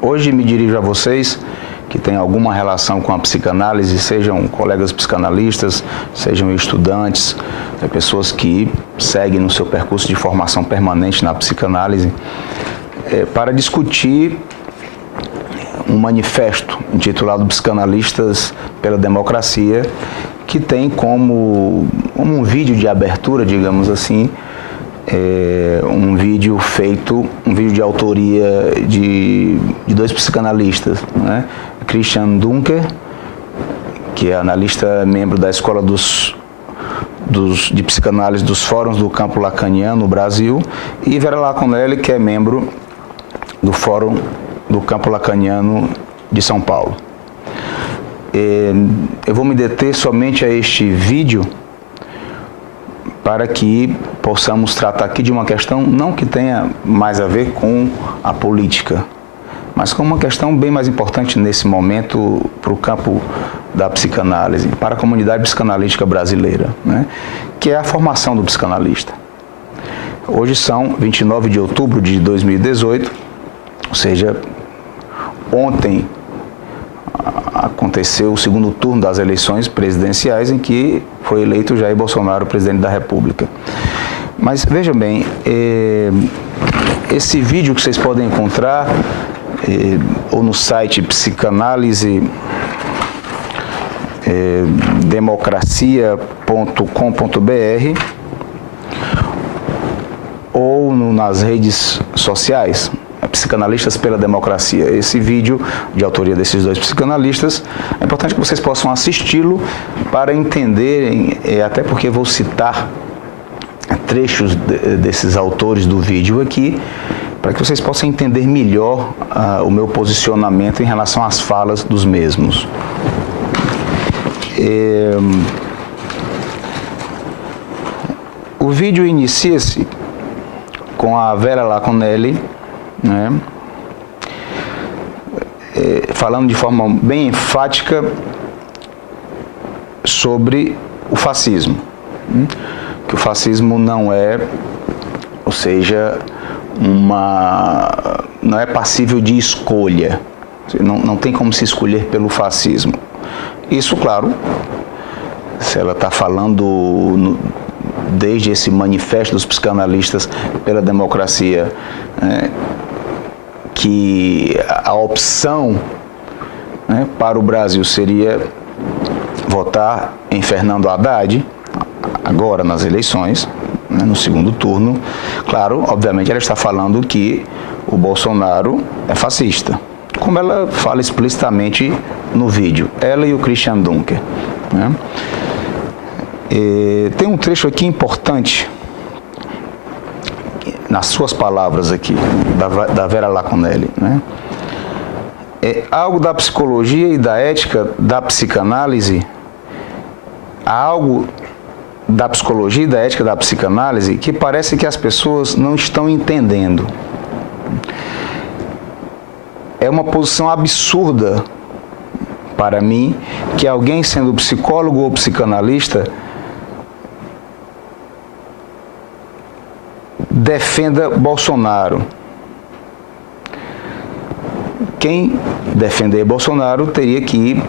Hoje me dirijo a vocês que têm alguma relação com a psicanálise, sejam colegas psicanalistas, sejam estudantes, pessoas que seguem no seu percurso de formação permanente na psicanálise, para discutir um manifesto intitulado Psicanalistas pela Democracia, que tem como um vídeo de abertura, digamos assim, um vídeo de autoria de dois psicanalistas, né? Christian Dunker, que é analista, membro da Escola de Psicanálise dos Fóruns do Campo Lacaniano no Brasil, e Vera Laconelli, que é membro do Fórum do Campo Lacaniano de São Paulo. Eu vou me deter somente a este vídeo para que possamos tratar aqui de uma questão não que tenha mais a ver com a política, mas com uma questão bem mais importante nesse momento para o campo da psicanálise, para a comunidade psicanalítica brasileira, né? Que é a formação do psicanalista. Hoje são 29 de outubro de 2018, ou seja, ontem aconteceu o segundo turno das eleições presidenciais em que foi eleito Jair Bolsonaro presidente da República. Mas vejam bem, esse vídeo que vocês podem encontrar ou no site psicanálise democracia.com.br ou nas redes sociais, Psicanalistas pela Democracia. Esse vídeo de autoria desses dois psicanalistas, é importante que vocês possam assisti-lo para entenderem, até porque vou citar trechos desses autores do vídeo aqui, para que vocês possam entender melhor o meu posicionamento em relação às falas dos mesmos. O vídeo inicia-se com a Vera Laconelli, né, falando de forma bem enfática sobre o fascismo, que o fascismo não é, ou seja, não é passível de escolha, não tem como se escolher pelo fascismo. Isso, claro, se ela está falando desde esse manifesto dos psicanalistas pela democracia, né, que a opção, né, para o Brasil seria votar em Fernando Haddad, agora nas eleições, né, no segundo turno. Claro, obviamente ela está falando que o Bolsonaro é fascista, como ela fala explicitamente no vídeo, ela e o Christian Dunker, né? Tem um trecho aqui importante, nas suas palavras aqui, da Vera Laconelli, né? Algo da psicologia e da ética da psicanálise, há algo da psicologia e da ética da psicanálise que parece que as pessoas não estão entendendo. É uma posição absurda para mim que alguém, sendo psicólogo ou psicanalista, defenda Bolsonaro. Quem defender Bolsonaro teria que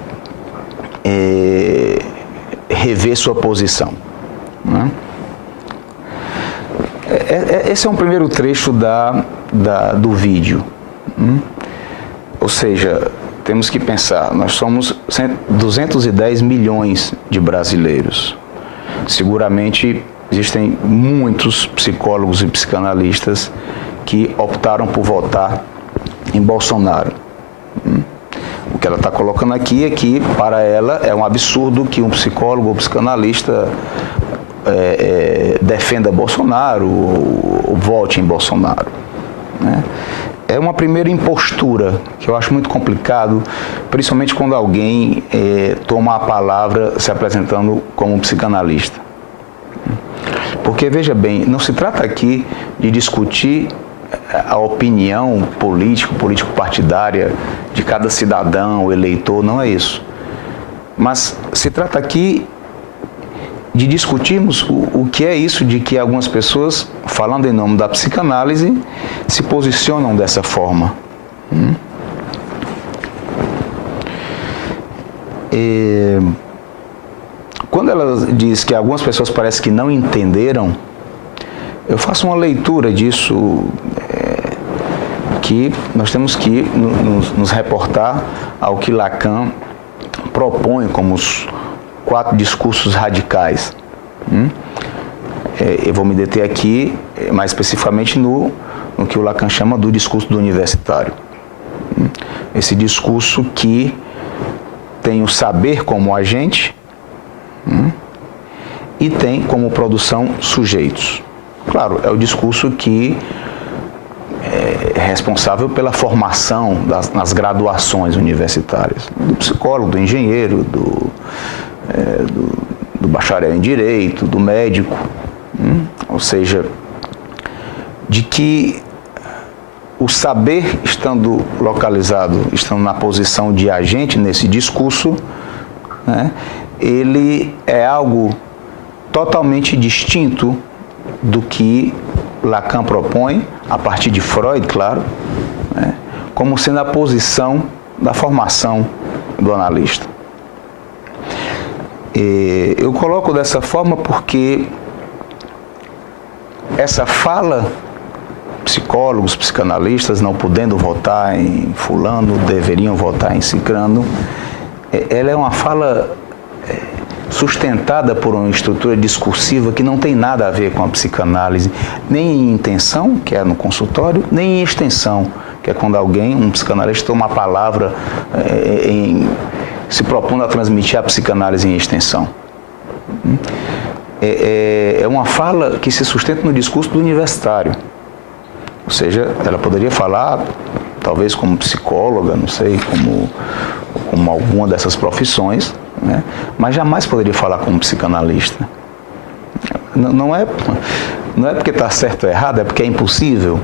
rever sua posição, né? Esse é um primeiro trecho do vídeo. Ou seja, temos que pensar, nós somos 210 milhões de brasileiros. Seguramente existem muitos psicólogos e psicanalistas que optaram por votar em Bolsonaro. O que ela está colocando aqui é que, para ela, é um absurdo que um psicólogo ou psicanalista defenda Bolsonaro ou vote em Bolsonaro, né? É uma primeira impostura que eu acho muito complicado, principalmente quando alguém toma a palavra se apresentando como um psicanalista. Porque, veja bem, não se trata aqui de discutir a opinião político-partidária de cada cidadão, eleitor, não é isso. Mas se trata aqui de discutirmos o que é isso de que algumas pessoas, falando em nome da psicanálise, se posicionam dessa forma. Quando ela diz que algumas pessoas parecem que não entenderam, eu faço uma leitura disso, que nós temos que nos reportar ao que Lacan propõe como os 4 discursos radicais. Eu vou me deter aqui, mais especificamente no que o Lacan chama do discurso do universitário. Esse discurso que tem o saber como agente e tem como produção sujeitos. Claro, é o discurso que é responsável pela formação nas graduações universitárias, do psicólogo, do engenheiro, do bacharel em direito, do médico, ou seja, de que o saber estando localizado, estando na posição de agente nesse discurso, ele é algo totalmente distinto do que Lacan propõe, a partir de Freud, claro, como sendo a posição da formação do analista. Eu coloco dessa forma porque essa fala, psicólogos, psicanalistas não podendo votar em fulano, deveriam votar em cicrano, ela é uma fala sustentada por uma estrutura discursiva que não tem nada a ver com a psicanálise, nem em intenção, que é no consultório, nem em extensão, que é quando alguém, um psicanalista, toma a palavra se propondo a transmitir a psicanálise em extensão. É uma fala que se sustenta no discurso do universitário. Ou seja, ela poderia falar, talvez como psicóloga, não sei, como alguma dessas profissões, mas jamais poderia falar como psicanalista. Não é porque está certo ou errado, é porque é impossível.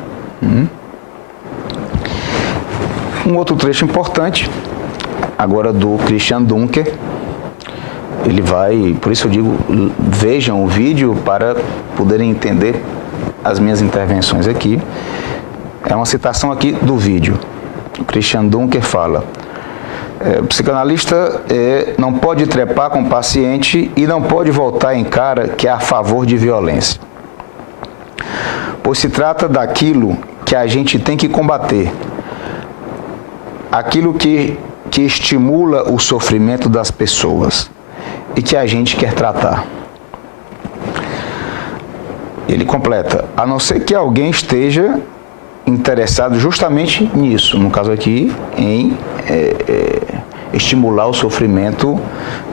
Um outro trecho importante, agora do Christian Dunker, ele vai, por isso eu digo, vejam o vídeo para poderem entender as minhas intervenções aqui. É uma citação aqui do vídeo. O Christian Dunker fala: o psicanalista não pode trepar com o paciente e não pode voltar em cara que é a favor de violência, pois se trata daquilo que a gente tem que combater, aquilo que estimula o sofrimento das pessoas e que a gente quer tratar. Ele completa: a não ser que alguém esteja interessado justamente nisso, no caso aqui, em estimular o sofrimento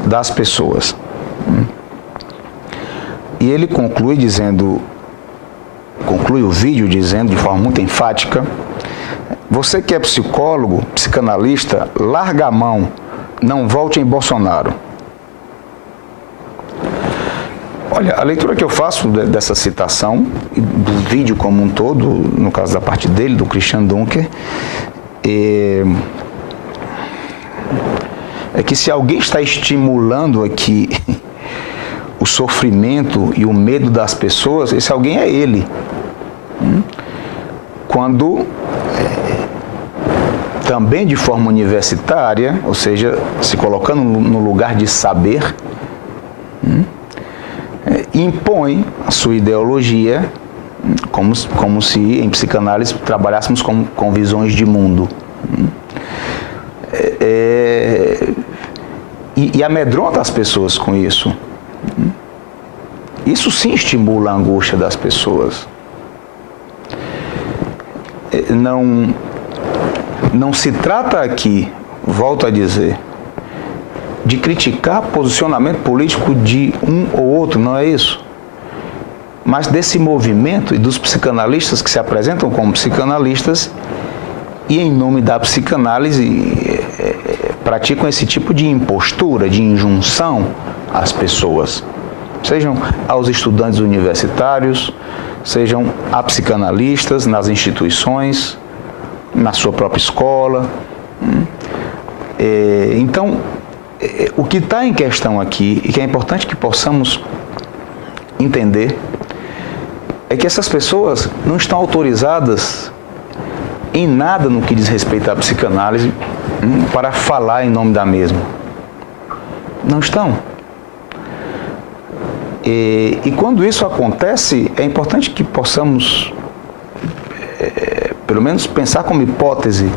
das pessoas. E ele conclui o vídeo dizendo de forma muito enfática: você que é psicólogo, psicanalista, larga a mão, não volte em Bolsonaro. Olha, a leitura que eu faço dessa citação, do vídeo como um todo, no caso da parte dele, do Christian Dunker, é que se alguém está estimulando aqui o sofrimento e o medo das pessoas, esse alguém é ele. Quando, também de forma universitária, ou seja, se colocando no lugar de saber, impõe a sua ideologia como se em psicanálise trabalhássemos com visões de mundo. E amedronta as pessoas com isso. Isso sim estimula a angústia das pessoas. Não se trata aqui, volto a dizer, de criticar posicionamento político de um ou outro, não é isso? Mas desse movimento e dos psicanalistas que se apresentam como psicanalistas e, em nome da psicanálise, praticam esse tipo de impostura, de injunção às pessoas. Sejam aos estudantes universitários, sejam a psicanalistas nas instituições, na sua própria escola. Então, o que está em questão aqui, e que é importante que possamos entender, é que essas pessoas não estão autorizadas em nada no que diz respeito à psicanálise para falar em nome da mesma. Não estão. E quando isso acontece, é importante que possamos, pelo menos, pensar como hipótese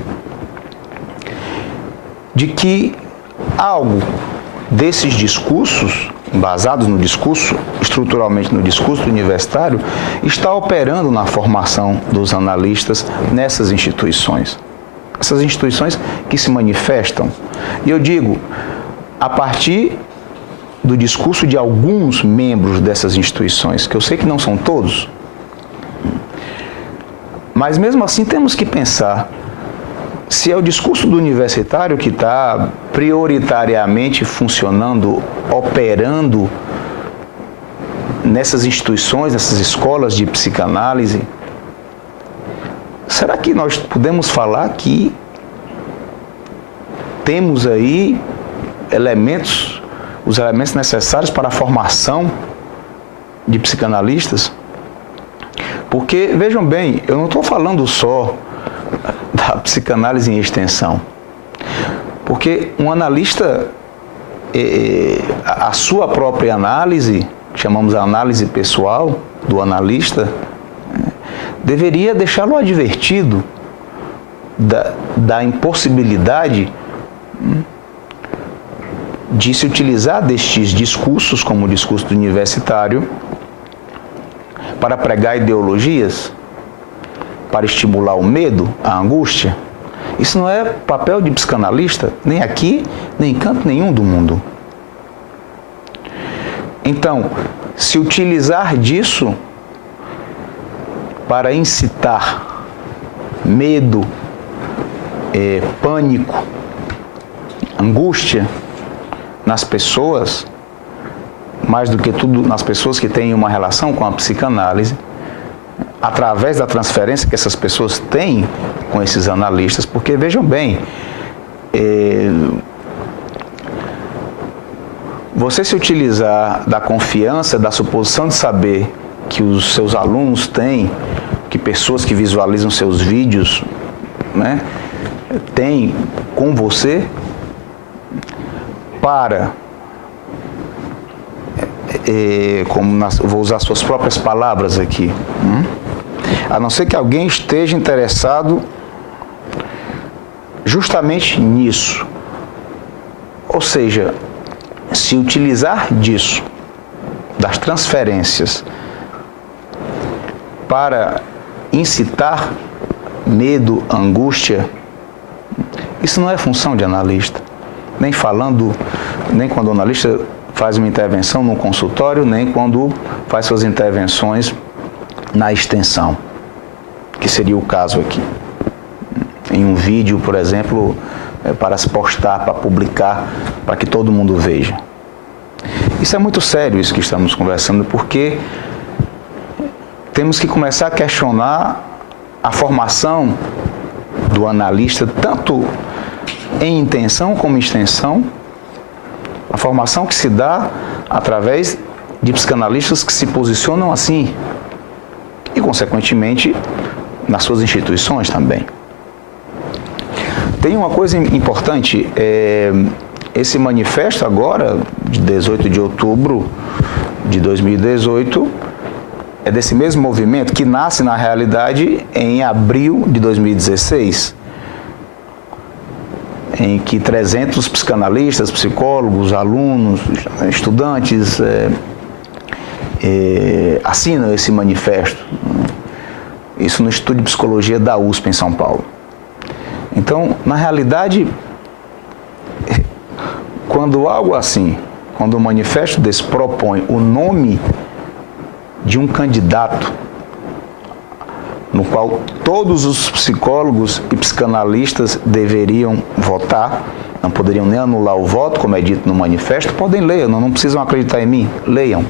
de que algo desses discursos, embasados no discurso, estruturalmente no discurso universitário, está operando na formação dos analistas nessas instituições. Essas instituições que se manifestam. E eu digo, a partir do discurso de alguns membros dessas instituições, que eu sei que não são todos, mas mesmo assim temos que pensar se é o discurso do universitário que está prioritariamente funcionando, operando nessas instituições, nessas escolas de psicanálise. Será que nós podemos falar que temos aí os elementos necessários para a formação de psicanalistas? Porque, vejam bem, eu não estou falando só da psicanálise em extensão. Porque um analista, a sua própria análise, chamamos a análise pessoal do analista, deveria deixá-lo advertido da impossibilidade de se utilizar destes discursos, como o discurso universitário, para pregar ideologias, para estimular o medo, a angústia. Isso não é papel de psicanalista, nem aqui, nem em canto nenhum do mundo. Então, se utilizar disso para incitar medo, pânico, angústia nas pessoas, mais do que tudo nas pessoas que têm uma relação com a psicanálise, através da transferência que essas pessoas têm com esses analistas, porque vejam bem, você se utilizar da confiança, da suposição de saber que os seus alunos têm, que pessoas que visualizam seus vídeos, né, têm com você, para, vou usar suas próprias palavras aqui, a não ser que alguém esteja interessado justamente nisso. Ou seja, se utilizar disso, das transferências, para incitar medo, angústia, isso não é função de analista. Nem quando o analista faz uma intervenção no consultório, nem quando faz suas intervenções na extensão, que seria o caso aqui. Em um vídeo, por exemplo, para se postar, para publicar, para que todo mundo veja. Isso é muito sério, isso que estamos conversando, porque temos que começar a questionar a formação do analista, tanto em intenção como em extensão, a formação que se dá através de psicanalistas que se posicionam assim e, consequentemente, nas suas instituições também. Tem uma coisa importante, esse manifesto agora, de 18 de outubro de 2018, é desse mesmo movimento que nasce, na realidade, em abril de 2016, em que 300 psicanalistas, psicólogos, alunos, estudantes assinam esse manifesto. Isso no Instituto de Psicologia da USP, em São Paulo. Então, na realidade, quando algo assim, quando o manifesto desse propõe o nome de um candidato no qual todos os psicólogos e psicanalistas deveriam votar, não poderiam nem anular o voto, como é dito no manifesto, podem ler, não precisam acreditar em mim, leiam.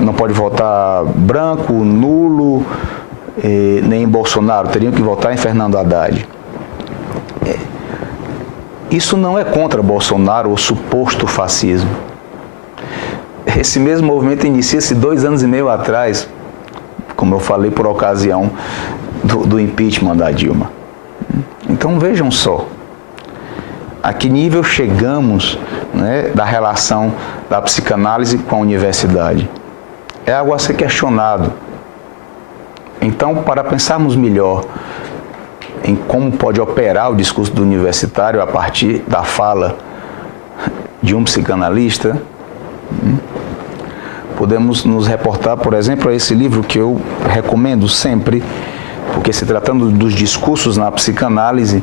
Não pode votar branco, nulo, nem em Bolsonaro, teriam que votar em Fernando Haddad. Isso não é contra Bolsonaro ou suposto fascismo. Esse mesmo movimento inicia-se 2 anos e meio atrás, como eu falei, por ocasião do impeachment da Dilma. Então vejam só, A que nível chegamos, né, da relação da psicanálise com a universidade? É algo a ser questionado. Então, para pensarmos melhor em como pode operar o discurso do universitário a partir da fala de um psicanalista, podemos nos reportar, por exemplo, a esse livro que eu recomendo sempre, porque se tratando dos discursos na psicanálise,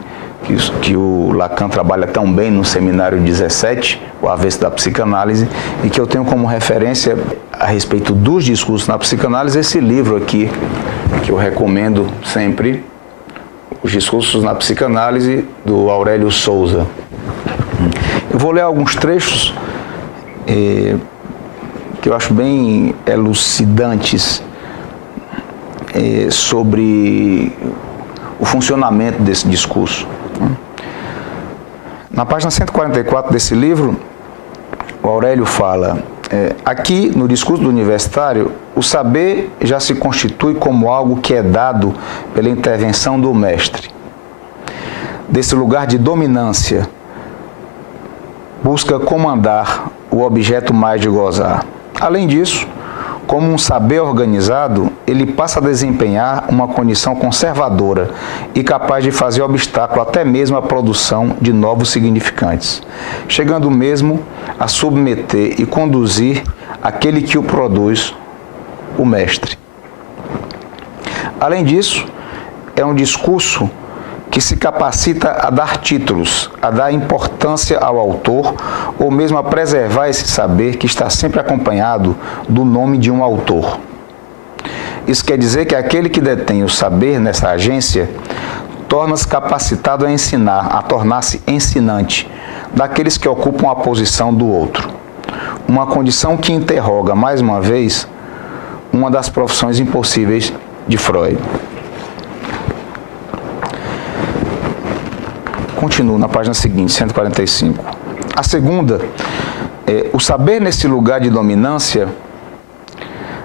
que o Lacan trabalha tão bem no seminário 17, o Avesso da Psicanálise, e que eu tenho como referência a respeito dos discursos na psicanálise, esse livro aqui, que eu recomendo sempre, Os Discursos na Psicanálise, do Aurélio Souza. Eu vou ler alguns trechos que eu acho bem elucidantes sobre o funcionamento desse discurso. Na página 144 desse livro, o Aurélio fala: aqui, no discurso do universitário, o saber já se constitui como algo que é dado pela intervenção do mestre. Desse lugar de dominância, busca comandar o objeto mais de gozar. Além disso, como um saber organizado, ele passa a desempenhar uma condição conservadora e capaz de fazer obstáculo até mesmo à produção de novos significantes, chegando mesmo a submeter e conduzir aquele que o produz, o mestre. Além disso, é um discurso que se capacita a dar títulos, a dar importância ao autor, ou mesmo a preservar esse saber que está sempre acompanhado do nome de um autor. Isso quer dizer que aquele que detém o saber nessa agência torna-se capacitado a ensinar, a tornar-se ensinante daqueles que ocupam a posição do outro. Uma condição que interroga, mais uma vez, uma das profissões impossíveis de Freud. Continuo na página seguinte, 145. A segunda, o saber nesse lugar de dominância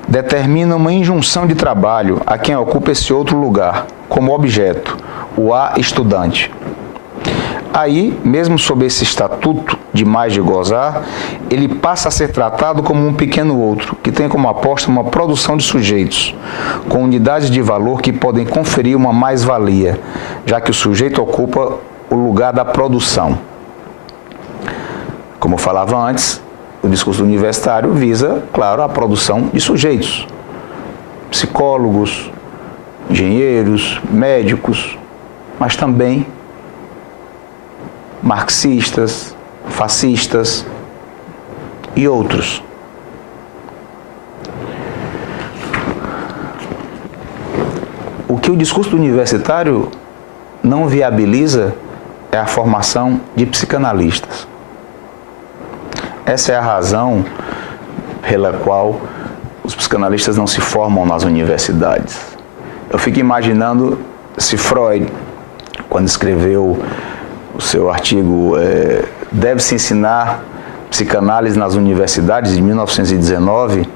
determina uma injunção de trabalho a quem ocupa esse outro lugar, como objeto, o estudante. Aí, mesmo sob esse estatuto de mais de gozar, ele passa a ser tratado como um pequeno outro, que tem como aposta uma produção de sujeitos, com unidades de valor que podem conferir uma mais-valia, já que o sujeito ocupa o lugar da produção. Como eu falava antes, o discurso universitário visa, claro, a produção de sujeitos, psicólogos, engenheiros, médicos, mas também marxistas, fascistas e outros. O que o discurso universitário não viabiliza é a formação de psicanalistas. Essa é a razão pela qual os psicanalistas não se formam nas universidades. Eu fico imaginando se Freud, quando escreveu o seu artigo Deve-se ensinar psicanálise nas universidades, de 1919,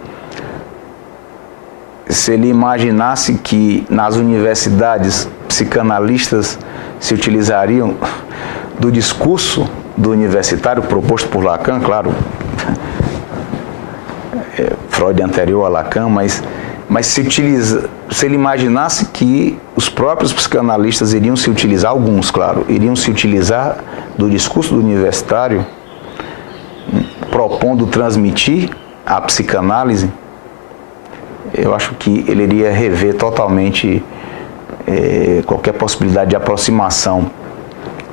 se ele imaginasse que nas universidades psicanalistas se utilizariam do discurso do universitário proposto por Lacan, claro, Freud é anterior a Lacan, mas se ele imaginasse que os próprios psicanalistas iriam se utilizar, alguns, claro, iriam se utilizar do discurso do universitário, propondo transmitir a psicanálise, eu acho que ele iria rever totalmente qualquer possibilidade de aproximação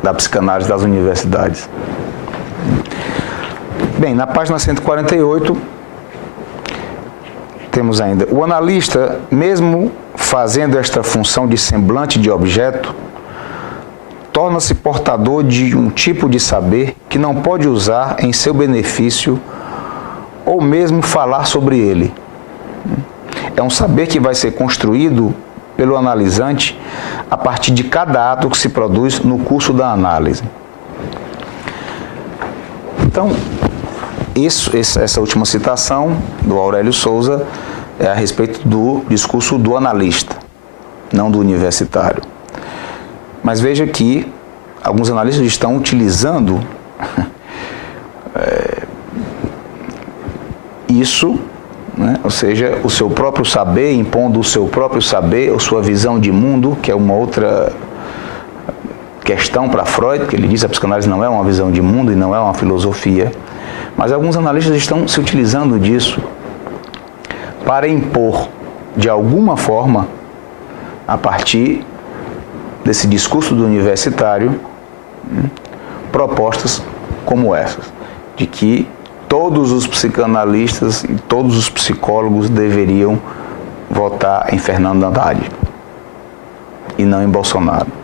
da psicanálise das universidades. Bem, na página 148, temos ainda: o analista, mesmo fazendo esta função de semblante de objeto, torna-se portador de um tipo de saber que não pode usar em seu benefício ou mesmo falar sobre ele. É um saber que vai ser construído pelo analisante a partir de cada ato que se produz no curso da análise. Então, essa última citação do Aurélio Souza é a respeito do discurso do analista, não do universitário. Mas veja que alguns analistas estão utilizando isso, né? Ou seja, o seu próprio saber, impondo o seu próprio saber, a sua visão de mundo, que é uma outra questão para Freud, que ele diz que a psicanálise não é uma visão de mundo e não é uma filosofia, mas alguns analistas estão se utilizando disso para impor, de alguma forma, a partir desse discurso do universitário, propostas como essas, de que todos os psicanalistas e todos os psicólogos deveriam votar em Fernando Haddad e não em Bolsonaro.